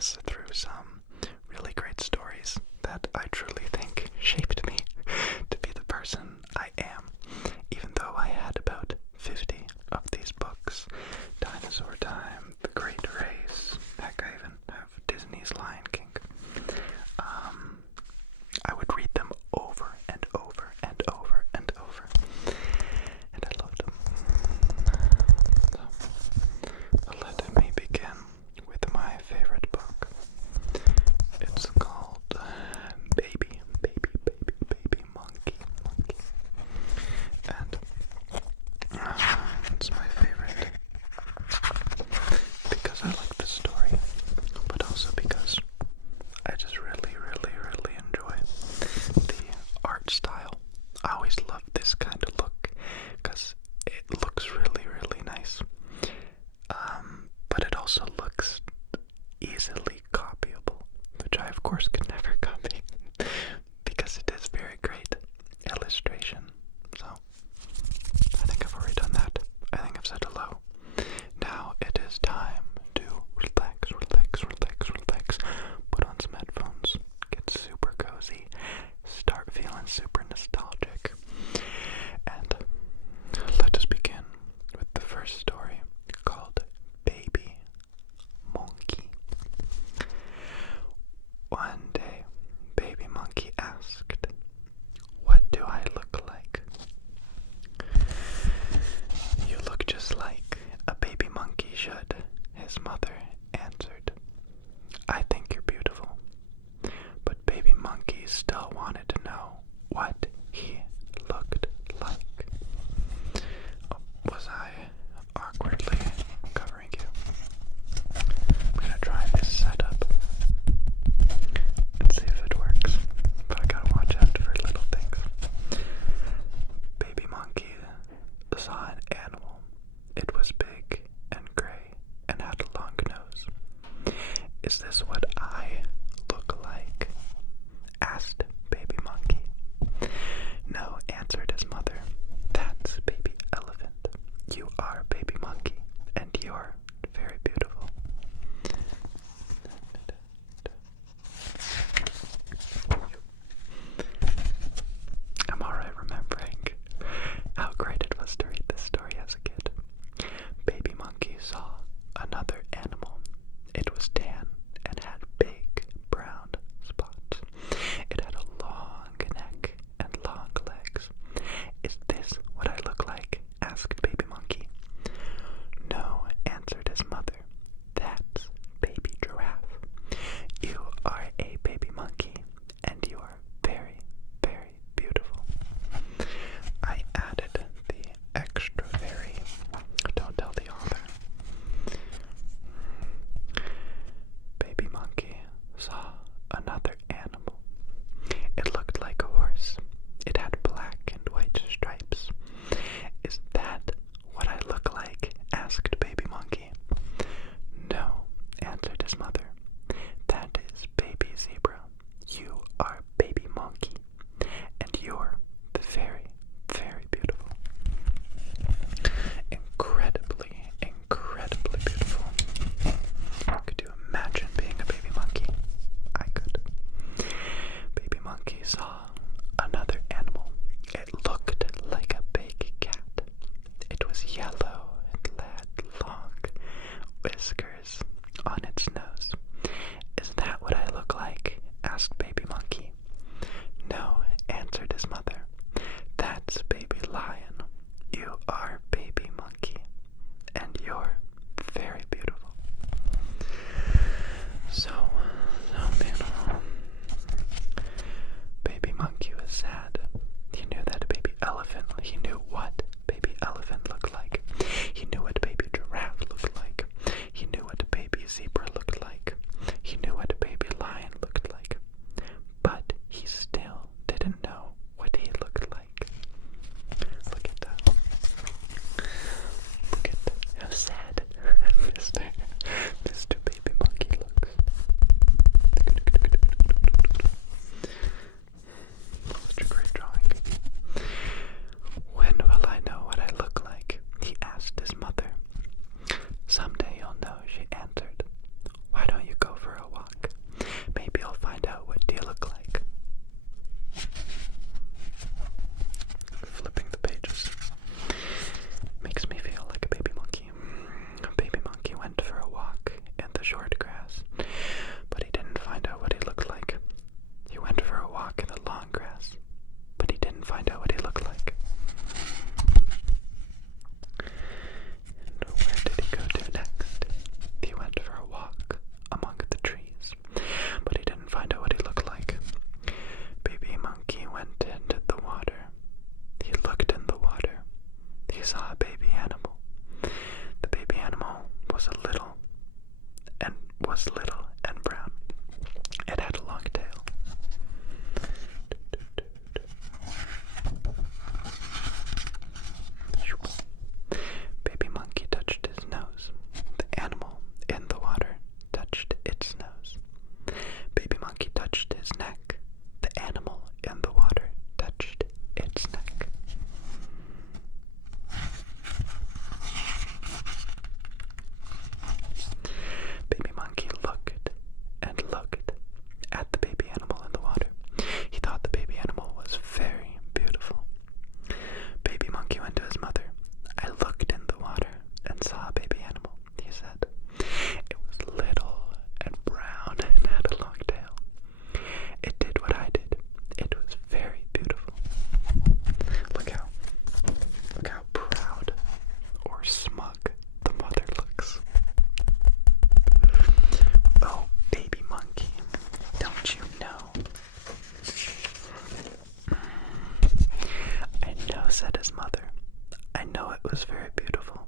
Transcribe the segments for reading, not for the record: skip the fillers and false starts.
us through some really great stories that I truly think shaped me to be the person I am, even though I had about 50 of these books. Dinosaur Time, The Great Race, heck, I even have Disney's Lion King. I would read them over and over and over and over, and I loved them. So, let me begin with my favorite book. It's called Baby Monkey. And it's my favorite because I like the story, but also because I just really enjoy the art style. I always love this kind of look because it looks really nice. But it also looks easily copyable, which I of course could never copy because it is very great illustration. So I think I've already done that. I think I've said hello. Now it is time to relax. Put on some headphones, get super cozy, start feeling super nostalgic, and let us begin with the first story called Baby Monkey. One day, Baby Monkey asked, "What do I look like?" "You look just like a baby monkey should," his mother answered. "I think you're beautiful." But Baby Monkey still wanted to know what he looked like. Oh, was I awkwardly covering you? I'm gonna try this setup and see if it works, but I gotta watch out for little things. Baby Monkey saw an animal. It was big and gray and had a long nose. "Is this what I look like?" asked Baby Monkey. "No," answered his mother. "That's Baby Elephant. You are Baby Monkey, and you're very beautiful." I'm alright remembering how great it was to read this story as a kid. Baby Monkey saw another animal. It was tan and had big brown spots. It had a long neck and long legs. "Is this what I look like?" asked Baby Monkey. "No," answered his mother. "That's Baby Giraffe. You are a baby monkey, and you are very beautiful." I added the extra very. Don't tell the author. Baby Monkey saw another animal. It looked like a horse. It had black and white stripes. "Is that what I look like?" asked Baby Monkey. "No," answered his mother. "That is Baby Zebra. You are Baby Monkey, and you're very beautiful." Incredibly beautiful. Could you imagine being a baby monkey? I could. Baby Monkey saw another animal. It looked like a big cat. It was yellow and had long whiskers on its nose. "Is that what I look like?" asked Baby Monkey. "No," answered his mother. "That's Baby Lion. You are Baby Monkey, and you're very beautiful." So beautiful. Baby Monkey was sad. He knew that Baby Elephant, he knew what Baby Elephant looked like. He knew what Baby Giraffe looked like. He knew what Baby Zebra looked like. He knew what Baby Lion looked like. But he still didn't know what he looked like. Look at that. Look at how sad Mr. Baby Monkey looks. Such a great drawing. "When will I know what I look like?" he asked his mother. "Someday you'll know," she answered. "Why don't you go for a walk?" find out what you look like. Flipping the pages makes me feel like a baby monkey. A baby monkey went for a walk in the short grass, but he didn't find out what he looked like. He went for a walk in the long grass, but he didn't find out what he looked like. And where did he go to next? He went for a walk among the trees, but he didn't find out what he looked like. Baby monkey went into the water. He looked in the water. He saw a baby animal. The baby animal was little and brown. It had a long tail. Baby monkey touched his nose. The animal in the water touched its nose. Baby monkey touched his neck. The animal in the water touched its neck. Baby monkey looked and looked at the baby animal in the water. He thought the baby animal was very beautiful. Baby monkey went to his mother. I looked in the water and saw a baby animal, he said. It was little and brown and had a long tail. It did what I did. It was very beautiful. Look how proud or smug the mother looks. Oh, baby monkey, don't you know? I know, said his mother. I know it was very beautiful.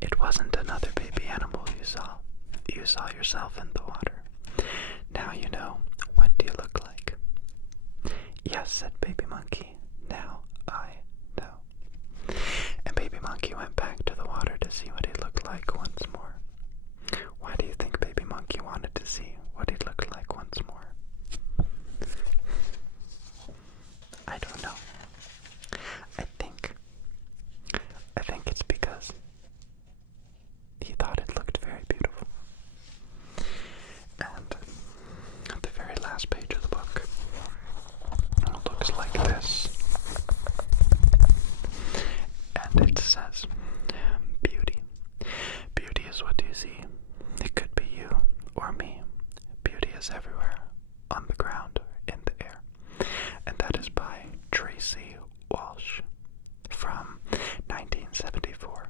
It wasn't another baby animal you saw. You saw yourself in the water. Now you know. What do you look like? Yes, said baby monkey. Now I know. And baby monkey went back to the water to see what he looked like once more. Why do you think baby monkey wanted to see what he looked like once more? I don't know. I think it's because he thought it looked very beautiful. And at the very last page of the book, it looks like this. And it says, beauty. Beauty is what you see. It could be you or me. Beauty is everywhere, on the ground or in the air. And that is by Tracy Walsh from 1974.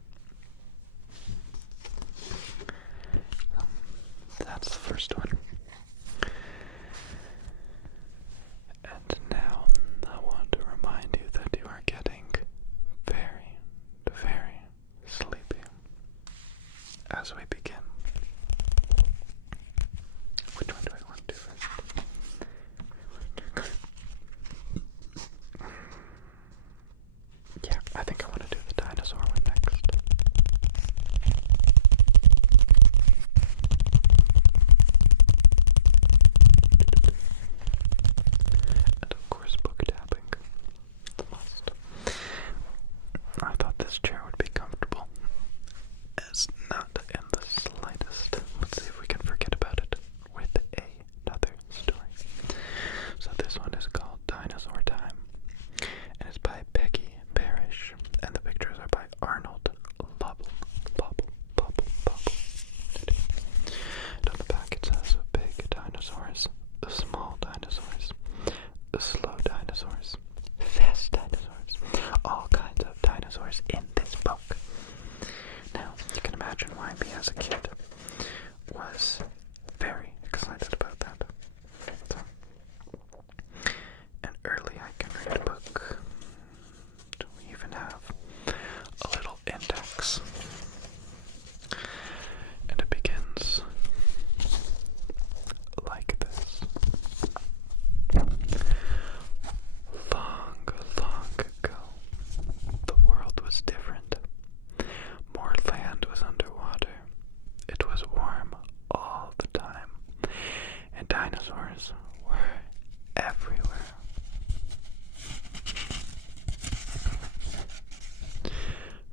That's the first one. And now I want to remind you that you are getting very, very sleepy as we begin. Which one do I want to do first? Yeah, I think I want to do the dinosaur one next. And of course, book tapping. The must. I thought this chair would be comfortable. It's not in the slightest. Let's see if we can forget about it with another story. So this one is called Dinosaur Time. And it's by Peggy Parrish. And the pictures are by Arnold Bubble. And on the back it says big dinosaurs, small dinosaurs, slow dinosaurs, fast dinosaurs, all kinds of dinosaurs in this book. Now, you can imagine why me as a kid was very excited about that. So, and early I can read a book. We even have a little index. And it begins like this. Long, long ago, the world was different. More land was underwater. It was warm all the time. And dinosaurs were everywhere.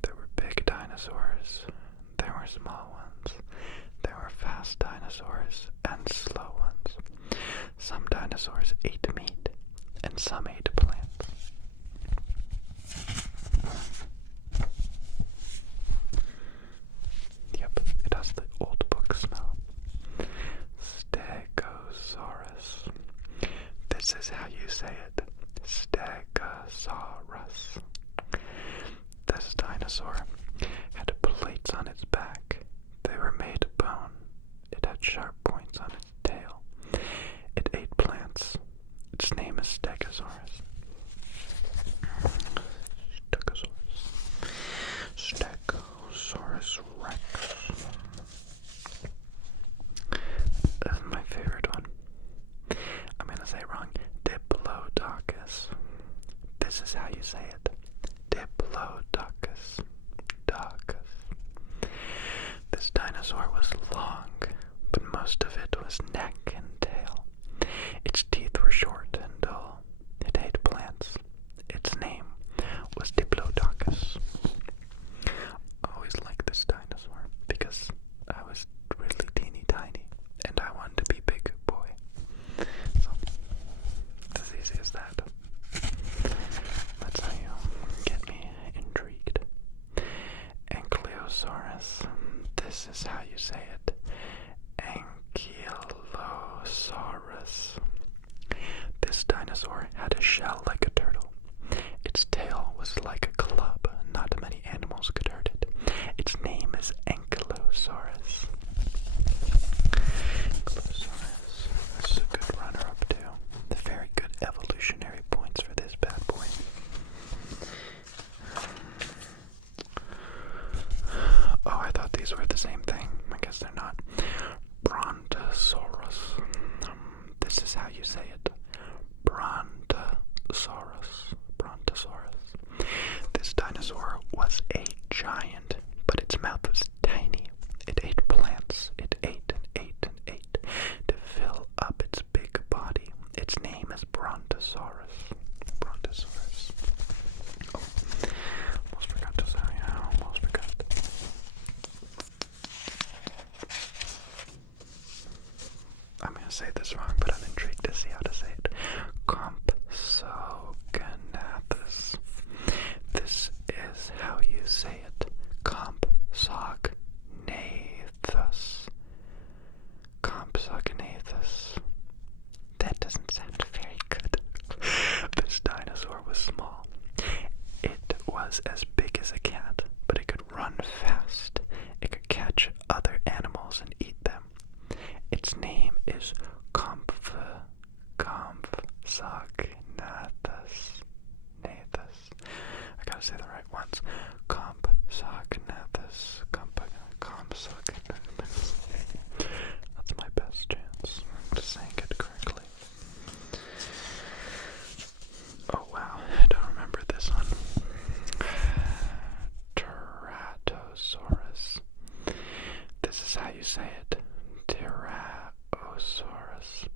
There were big dinosaurs. There were small ones. There were fast dinosaurs and slow ones. Some dinosaurs ate meat, and some ate plants. Yep, it has the old book smell. Stegosaurus. This is how you say it. Stegosaurus. This dinosaur had plates on its back. They were made of bone. It had sharp points on its tail. It ate plants. Its name is Stegosaurus. Stegosaurus Rex. This is my favorite one. I'm gonna say it wrong. Diplodocus. This is how you say it. Diplodocus. Docus. This dinosaur was long, but most of it was neck and tail. Its teeth were short and dull. It ate plants. Its name was Diplodocus. I always liked this dinosaur because I was really teeny tiny and I wanted to be big boy. So, as easy as that. That's how you get me intrigued. Ankylosaurus. This is how you say it. Ankylosaurus. This dinosaur had a shell like a turtle. Its tail was like a club. Not many animals could hurt it. Its name is Ankylosaurus. Ankylosaurus. That's a good runner-up too. The very good evolutionary points for this bad boy. Oh, I thought these were the same thing. I guess they're not. Brontosaurus. This is how you say it. Brontosaurus. Brontosaurus. This dinosaur was a giant, but its mouth was tiny. It ate plants. It ate and ate and ate to fill up its big body. Its name is Brontosaurus. Brontosaurus. Oh, almost forgot to say. Almost forgot. I'm going to say this wrong, but I'm intrigued to see how to say it. Compsognathus. This is how you say it. Compsognathus. Compsognathus. That doesn't sound very good. This dinosaur was small. It was as big as a cat, but it could run fast. It could catch other animals and eat them. Its name is Compsognathus. Nathus. I gotta say the right ones. Compsognathus. Compsognathus. That's my best chance to saying it correctly. Oh wow, I don't remember this one. Teratosaurus. This is how you say it. Tyrannosaurus.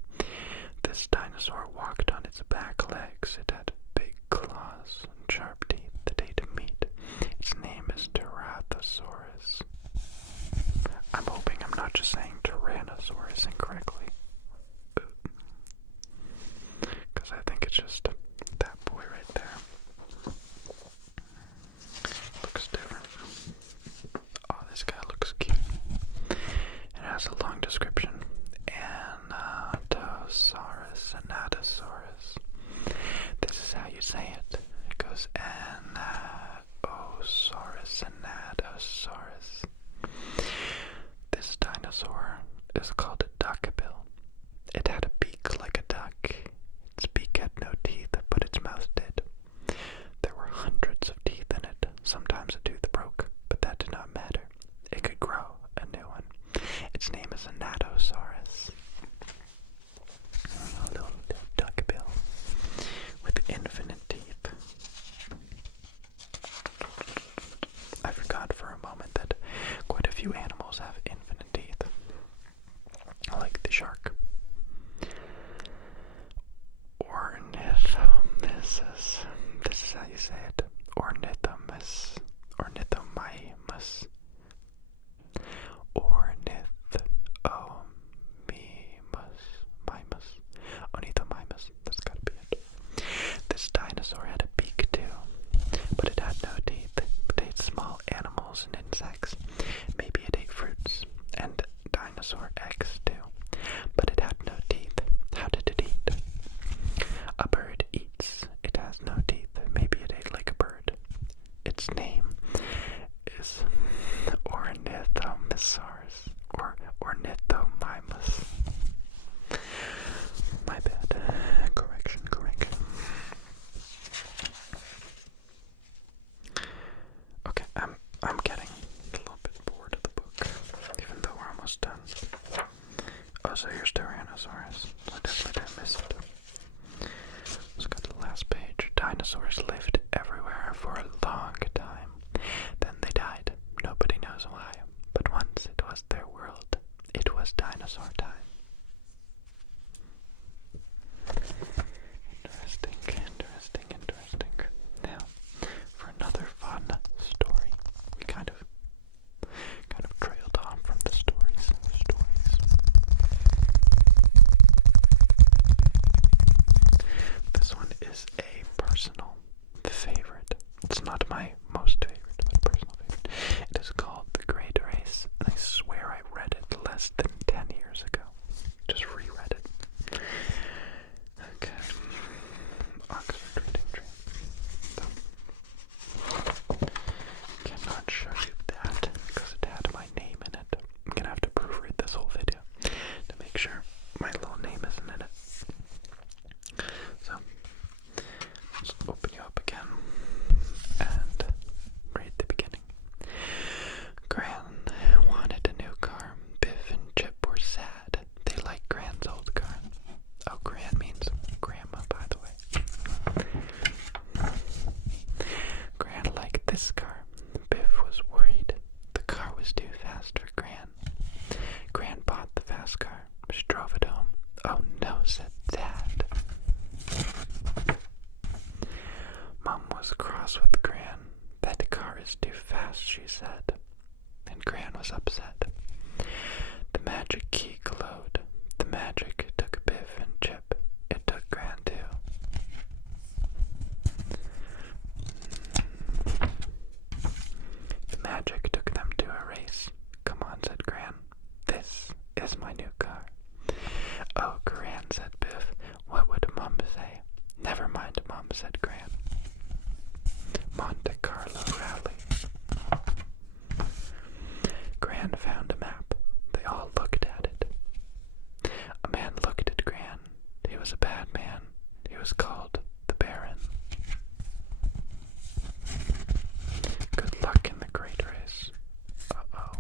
This dinosaur walked on its back legs. It had big claws and sharp teeth that ate meat. Its name is Tyrannosaurus. I'm hoping I'm not just saying Tyrannosaurus incorrectly. Because I think it's just that boy right there. Looks different. Oh, this guy looks cute. It has a long description. Anatosaurus. Anatosaurus. This is how you say it. It goes Anatosaurus. Anatosaurus. This dinosaur is called a duckbill. It had a beak like a duck. Its beak had no teeth, but its mouth did. There were hundreds of teeth in it. Sometimes a tooth broke, but that did not matter. It could grow a new one. Its name is Anatosaurus. A little duckbill with infinite teeth. I forgot for a moment that quite a few animals have infinite teeth. Like the shark. Ornithomimus. This is how you say it. Ornithomimus. Ornithomimus. Ornithomimus. Mimus. dinosaur time. Interesting, interesting, interesting. Now, for another fun story, we kind of trailed off from the stories. This one is a personal favorite. It's not my most favorite, but personal favorite. It is called The Great Race, and I swear I read it less than 10 years ago. Just reread it. Okay. Oxford Reading Tree. So, cannot show you that because it had my name in it. I'm gonna have to proofread this whole video to make sure my little name isn't in it. So, let's open you up again and read the beginning. Gran wanted a new car. Biff and Chip were sad. They liked Gran's old car. Oh, Gran means grandma, by the way. Gran liked this car. Biff was worried. The car was too fast for Gran. Gran bought the fast car. She drove it home. Oh no, said Dad. Mom was cross with Gran. That car is too fast, she said. And Gran was upset. The magic key glowed. The magic took Biff and Chip. It took Gran too. The magic took them to a race. Come on, said Gran. This is my new car. Oh, Gran, said Biff. What would Mom say? Never mind, Mom, said Gran. Monte Carlo Rally. Gran found a map. They all looked at it. A man looked at Gran. He was a bad man. He was called the Baron. Good luck in the great race. Uh-oh.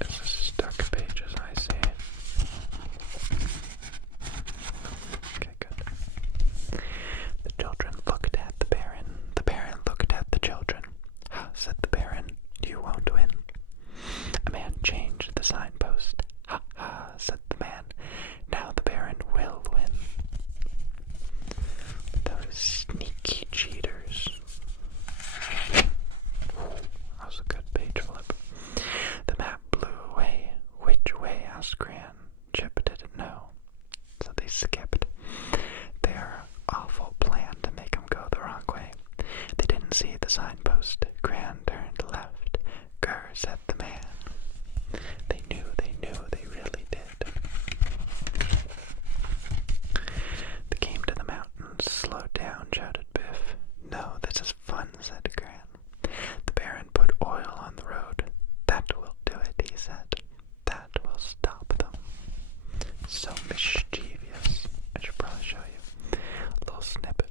It's a stuck page as I see it. Okay, good. The children looked at the Baron. The Baron looked at the children. Ha, said the Baron, you won't win. A man changed the signpost. Ha ha, said the man, now the Baron will win. Those sneaky cheaters. That was a good page flip. The map blew away. Which way? Asked Gran. Chip didn't know, so they skipped. Their awful plan to make him go the wrong way. They didn't see the signpost. Gran turned left. Grr, said the man. They knew, they really did. They came to the mountains. Slow down, shouted Biff. No, this is fun, said Gran. The Baron put oil on the road. That will do it, he said. That will stop them. So mischievous. I should probably show you a little snippet.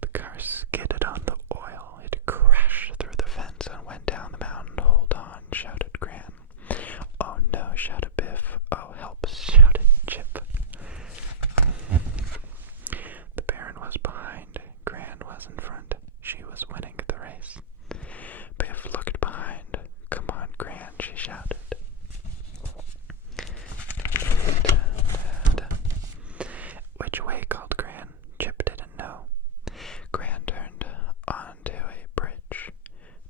The car skidded on the oil. It crashed through the fence and went down the mountain. Hold on, shouted Gran. Oh no, shouted Biff. Oh, help, shouted Chip. The Baron was behind. Gran was in front. She was winning the race. Biff looked behind. Come on, Gran, she shouted. Which way? Called Gran. Chip didn't know. Gran turned onto a bridge.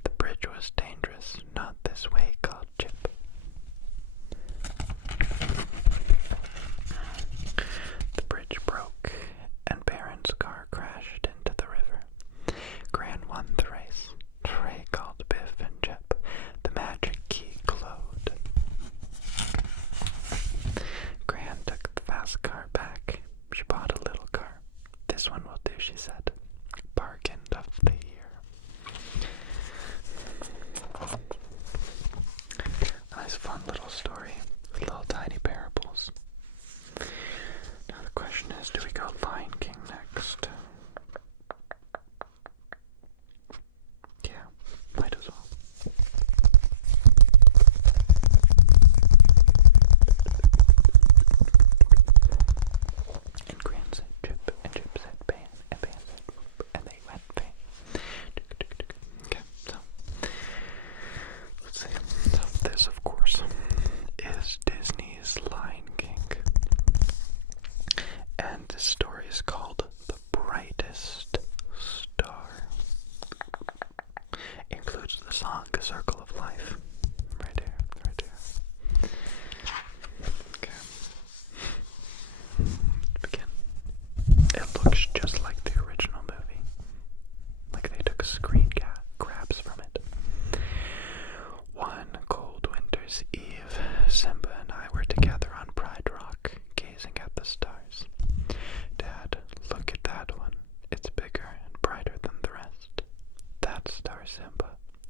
The bridge was dangerous. Not this way, called Chip. The bridge broke, and Baron's car crashed into the river. Gran won the race.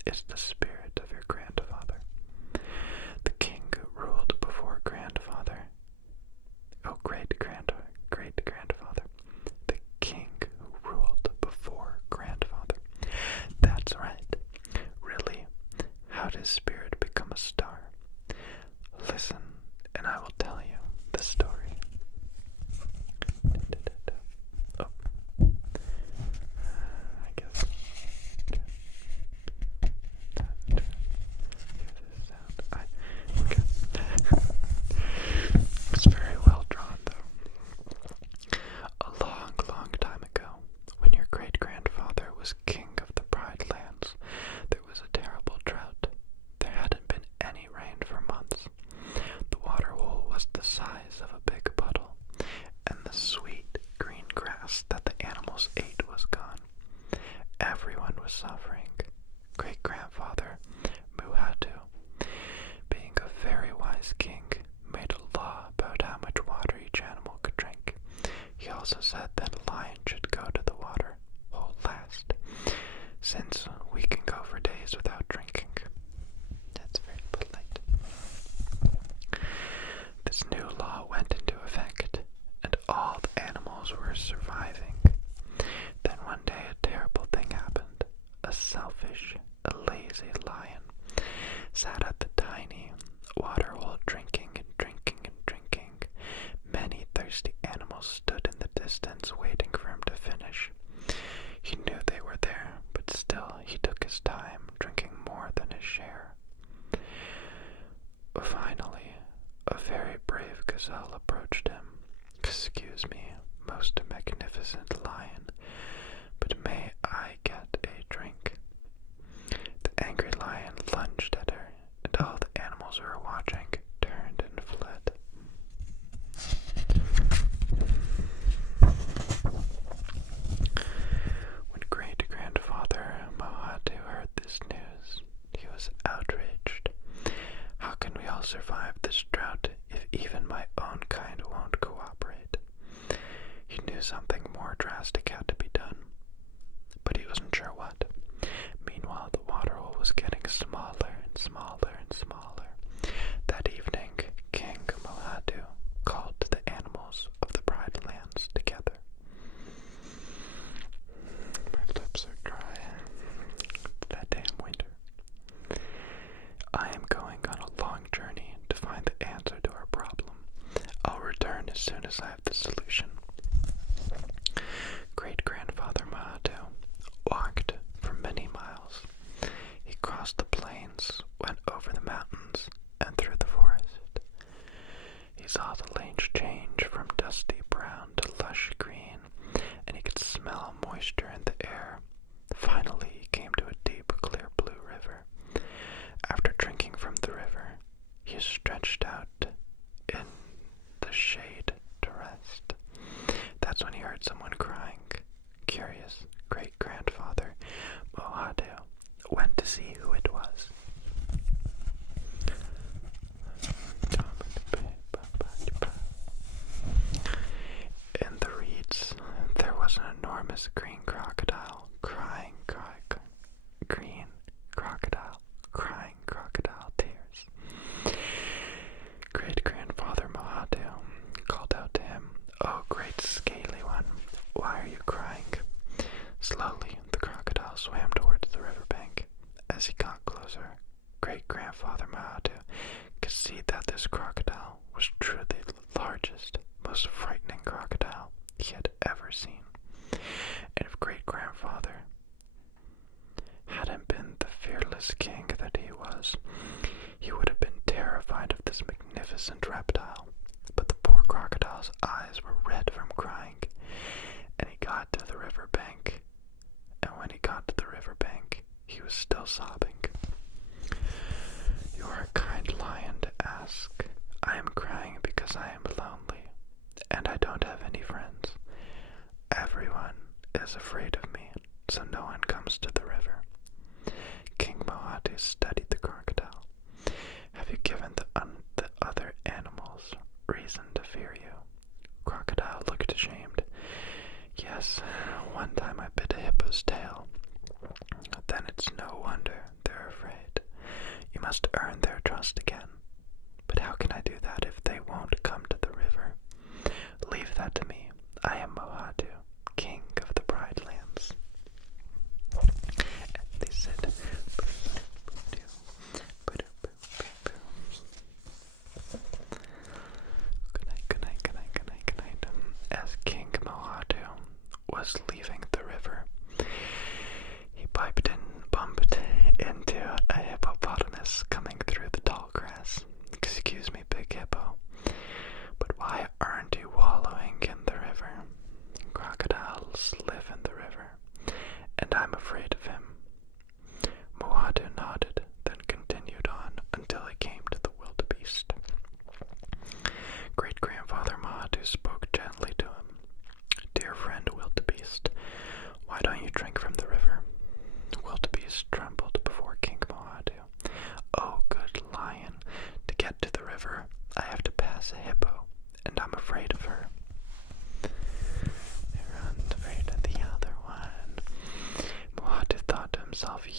is the spirit of your grandfather. The king ruled before grandfather. Oh, great-grandfather. The king who ruled before grandfather. That's right. Really, how does spirit become a star? Listen, and I will tell you the story. Oh, I guess. It's very well drawn, though. A long, long time ago, when your great-grandfather was king of the Pride Lands, there was a terrible drought. There hadn't been any rain for months. The water hole was the size of a big puddle, and the sweet green grass that the animals ate was gone. Everyone was suffering. Great-grandfather Muhatu, being a very wise king, made a law about how much water each animal could drink. He also said that a lion should go to the water hole last, since we can go for days without drinking. That's very polite. This new law went into effect, and all the animals were surviving. Then one day a terrible thing happened. A selfish, a lazy lion sat at the tiny water hole drinking and drinking and drinking. Many thirsty animals stood in the distance waiting for him to finish. He knew they were there, but still he took his time, drinking more than his share. Finally, a very brave gazelle approached him. "Excuse me, most magnificent lion, but may I get a drink?" The angry lion lunged at her, and all the animals who were watching turned and fled. When great-grandfather Mohatu heard this news, he was outraged. How can we all survive this drought if even my own kind won't cooperate? He knew something more drastic had to be done, but he wasn't sure what. Meanwhile, the water hole was getting smaller and smaller and smaller. That evening, King Mohatu called the animals of the Pride Lands together. My lips are dry. That damn winter. "I am going on a long journey to find the answer to our problem. I'll return as soon as I have the solution." Great-grandfather Mahatu walked for many miles. He crossed the plains, went over the mountains, and through the forest. He saw the lanes change from dusty brown to lush green, and he could smell moisture in the air. Finally, he came to a deep, clear blue river. After drinking from the river, he stretched out in the shade to rest. That's when he heard someone crying. Curious, great-grandfather Mohadu went to see who it was. In the reeds, there was an enormous green crocodile crying green crocodile crying crocodile tears. Great-grandfather Mohadu called out to him, "Oh, great scaly one, why are you crying?" Slowly, the crocodile swam towards the riverbank. As he got closer, great-grandfather Mohadu could see that this crocodile was truly the largest, most frightening crocodile he had ever seen. And if great-grandfather hadn't been the fearless king that he was, he would have been terrified of this magnificent reptile. But the poor crocodile's eyes were red from crying, and he got to the riverbank. And when he got to the riverbank, he was still sobbing. "You are a kind lion to ask. I am crying because I am lonely, and I don't have any friends. Everyone is afraid of me, so no one comes to the river." King Mohatu studied the crocodile. "Have you given the other animals reason to fear you?" Crocodile looked ashamed. "Yes, one time I bit a hippo's tail. Then it's no wonder there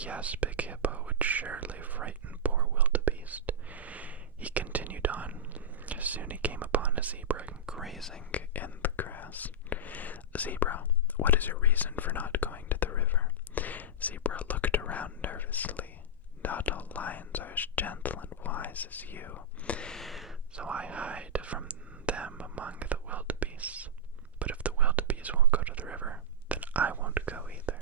yes, Big Hippo would surely frighten poor wildebeest. He continued on. Soon he came upon a zebra grazing in the grass. Zebra, what is your reason for not going to the river? Zebra looked around nervously. Not all lions are as gentle and wise as you, so I hide from them among the wildebeests. But if the wildebeest won't go to the river, then I won't go either.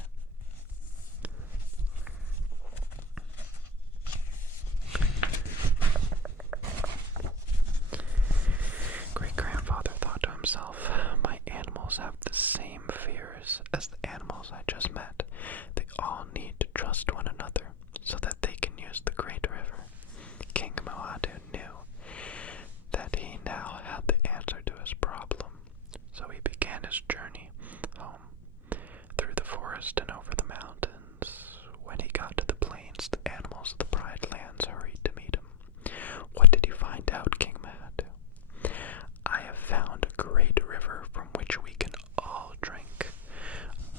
Great-grandfather thought to himself, my animals have the same fears as the animals I just met. They all need to trust one another so that they can use the great river. King Moadu knew that he now had the answer to his problem, so he began his journey home through the forest and over the mountains. When he got to the plains, the animals of the Pride Lands hurried to meet him. What did he find out, King Moadu? I have found a great river from which we can all drink.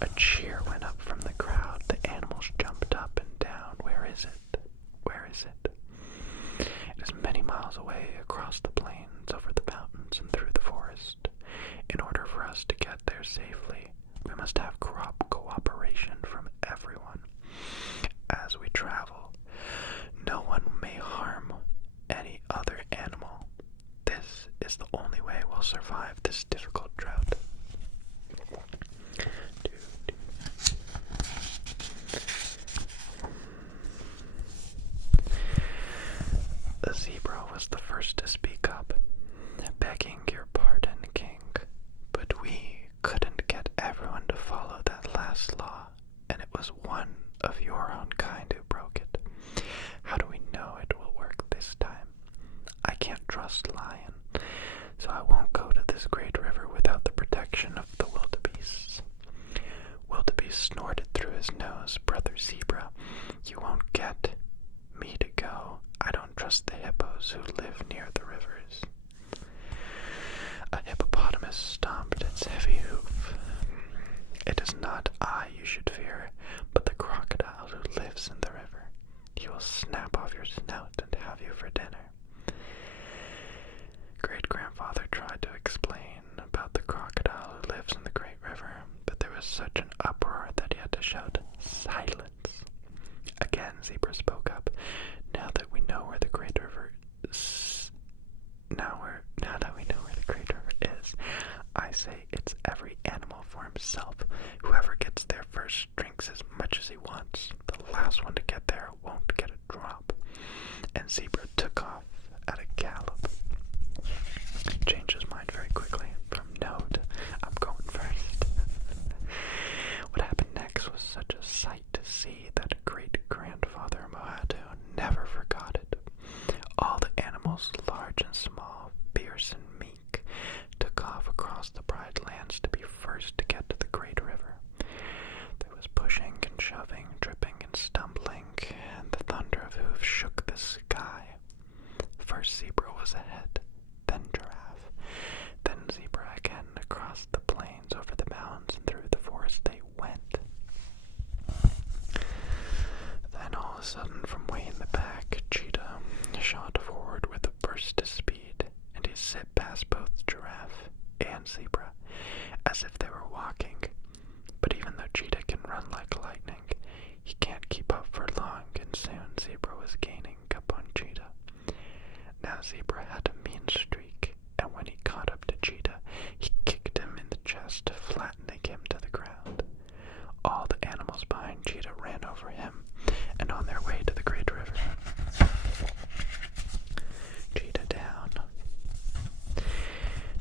A cheer went up from the crowd. The animals jumped up and down. Where is it? Where is it? It is many miles away, across the plains, over the mountains, and through the forest. In order for us to get there safely, we must have cooperation from everyone. As we travel, no one may harm any other animal. This is the only way we'll survive this difficult drought. The zebra was the first to speak up. Begging your pardon, King, but we couldn't get everyone to follow that last law, and it was one of your own kind who broke it. How do we know it will work this time? I can't trust Lion, so I won't go to this great river without the protection of the wildebeests. Wildebeest snorted through his nose. Brother Zebra, you won't get me to go. I don't trust the hippos who live near the rivers. A hippopotamus stomped its heavy hoof. It is not I you should fear, but the crocodile who lives in the river. He will snap off your snout and have you for dinner. Great-grandfather tried to explain about the crocodile who lives in the great river, but there was such an uproar that he had to shout, "Silence!" Again, Zebra spoke up. Now that we know where the great river is, I say it's every animal for himself. Whoever gets there first drinks as much as he wants. The last one to get there won't get a drop. And Zebra took off at a gallop. He changed his mind very quickly from no to I'm going first. What happened next was such a sight to see that great-grandfather Moadu never forgot it. All the animals, large and small, fierce and meek, took off across the Pride Lands to be first to get to the great river. There was pushing and shoving, tripping and stumbling, and the thunder of hooves shook the sky. First Zebra was ahead, then Giraffe, then Zebra again. Across the plains, over the mountains, and through the forest they went. Then all of a sudden, from way in the back, Cheetah shot forward with a burst of speed, and he zipped past both Giraffe and Zebra, as if they were walking. But even though Cheetah can run like lightning, he can't keep up for long, and soon Zebra was gaining up on Cheetah. Now Zebra had a mean streak, and when he caught up to Cheetah, he kicked him in the chest, flattening him to the ground. All the animals behind Cheetah ran over him, and on their way to the great river. Cheetah down.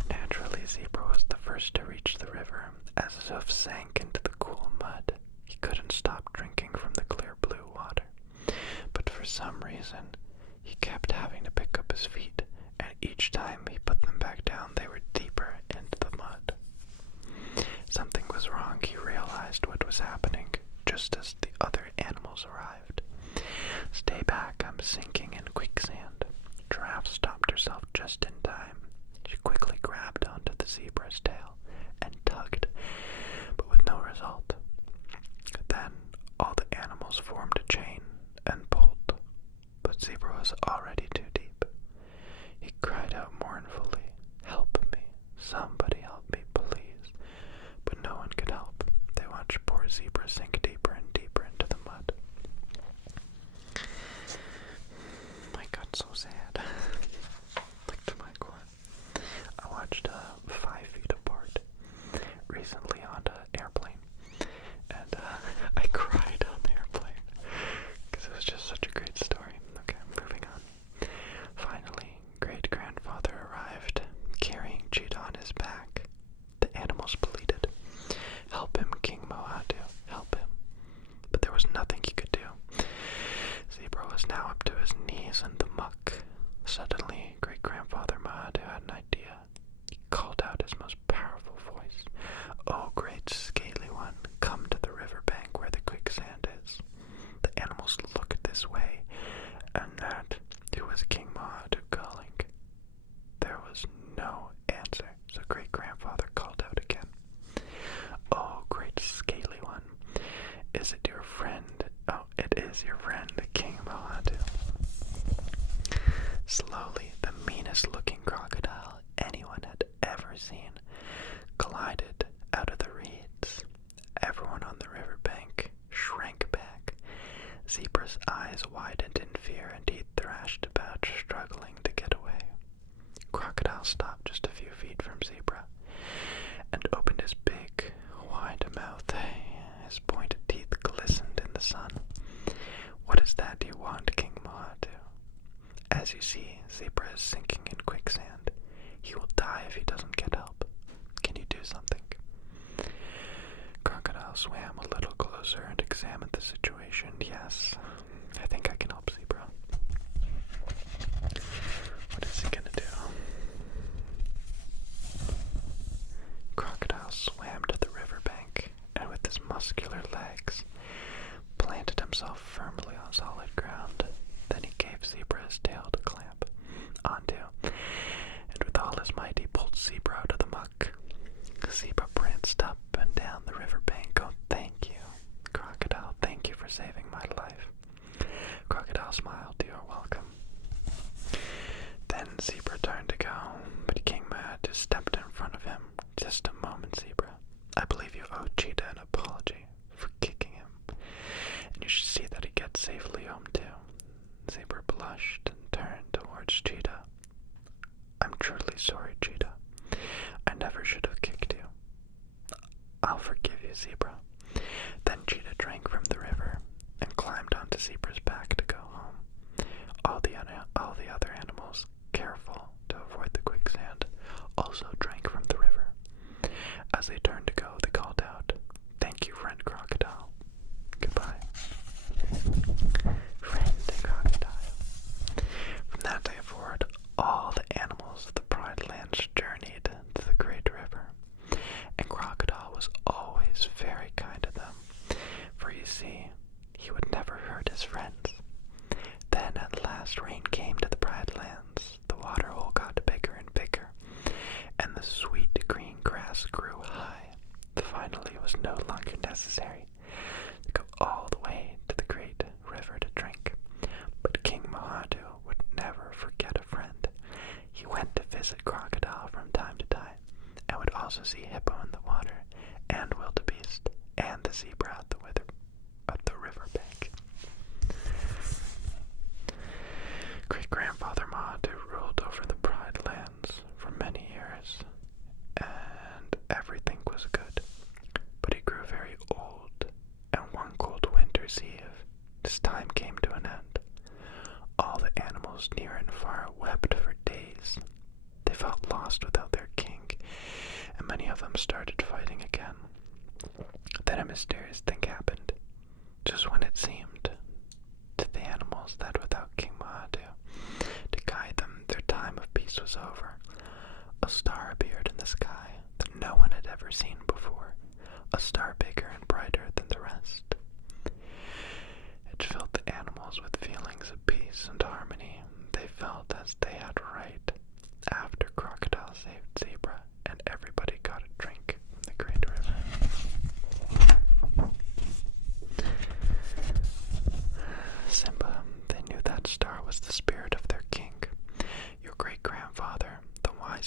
Naturally, Zebra was the first to reach the river. As his hoof sank into the cool mud, he couldn't stop drinking from the clear blue water. But for some reason, he kept having to pick up his feet, and each time he put them back down, they were deeper into the mud. Something was wrong. He realized what was happening just as the other animals arrived. Stay back, I'm sinking in quicksand. Giraffe stopped herself just in time. She quickly grabbed onto the zebra's tail and tugged, but with no result. Then all the animals formed a chain was already too deep. He cried out mournfully, "Help me! Somebody help me, please!" But no one could help. They watched poor Zebra sink deeper and deeper into the mud. I got so sad. Like to my core. I watched 5 Feet Apart recently on an airplane, and I cried on the airplane because it was just such a great story. Okay, moving on. Finally, great-grandfather arrived, carrying Cheetah on his back. The animals pleaded, "Help him, King Moadu, help him." But there was nothing he could do. Zebra was now up to his knees in the muck. Suddenly, great-grandfather Moadu had an idea. He called out his most powerful voice, "Oh, great scaly one, come to the riverbank where the quicksand is." The animals looked this way, and that it was King Moadu calling. There was no answer, so great-grandfather called out again, "Oh, great scaly one, is it your friend? Oh, it is your friend, King Moadu." Slowly, the meanest-looking crocodile anyone had ever seen glided out of the reeds. Everyone on the riverbank shrank back. Zebra's eyes widened in fear, and he thrashed about, struggling to get away. Crocodile stopped just a few feet from Zebra and opened his big, wide mouth. His pointed teeth glistened in the sun. "What is that you want, King Moadu?" "As you see, Zebra is sinking in quicksand. He will die if he doesn't get help. Can you do something?" Crocodile swam a little closer and examined the situation. "Yes, I think I can help Zebra." What is he gonna do? Crocodile swam to the riverbank and with his muscular legs planted himself firmly on solid ground. Then he gave Zebra his tail to clamp onto, and with all his might he pulled Zebra out of the muck. Zebra pranced up and down the riverbank. "Oh, thank you, Crocodile. Thank you for saving my life." Crocodile smiled. "You're welcome." Then Zebra turned to go, but King Moadu stepped in front of him. "Just a moment, Zebra. I believe you owe Cheetah an apology for kicking him, and you should see that he gets safely home too." Zebra blushed and turned towards Cheetah. "I'm truly sorry, Cheetah. I never should have kicked you." "I'll forgive you, Zebra." Then Cheetah drank from the river and climbed onto Zebra's back to go home. All the other animals, careful to avoid the quicksand, also drank from the river. As they turned to go, they called out, "Thank you, friend Crocodile. Goodbye." Friend Crocodile. From that day forward, all the animals of the Pride Lands journeyed to the great river, and Crocodile was always very kind to them, for you see, he would never hurt his friends. Then at last rain came to the Pride Lands. The waterhole got bigger and bigger, and the sweet green grass grew high. Finally, it was no longer necessary to go all the way to the great river to drink. But King Moadu would never forget a friend. He went to visit Crocodile from time to time, and would also see Hippo in the water, and Wildebeest, and the zebra at the riverbank. Great-grandfather Moadu ruled over the Pride Lands for many years, and everything was good. But he grew very old, and one cold winter's eve, his time came to an end. All the animals near and far wept for days. They felt lost without their king, and many of them started fighting again. Then a mysterious thing happened, just when it seemed to the animals that without King Moadu to guide them, their time of peace was over. A star appeared in the sky that no one had ever seen before, a star bigger and brighter than the rest. It filled the animals with feelings of peace and harmony. They felt as they had right after Crocodile saved Zebra, and everybody got a drink from the great river. Simba, they knew that star was the spirit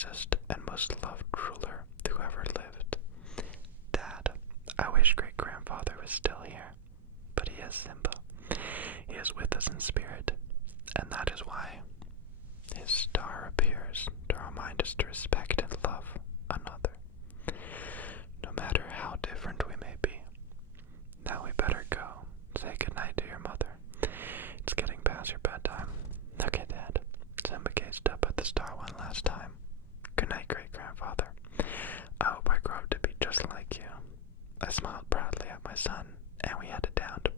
wisest and most loved ruler who ever lived. Dad, I wish great-grandfather was still here, but he is Simba. He is with us in spirit, and that is why his star appears to remind us to respect and love another, no matter how different we may be. Now we better go. Say goodnight to your mother. It's getting past your bedtime. Okay, Dad. Simba gazed up at the star one last time. Good night, great-grandfather. I hope I grow up to be just like you. I smiled proudly at my son, and we headed down to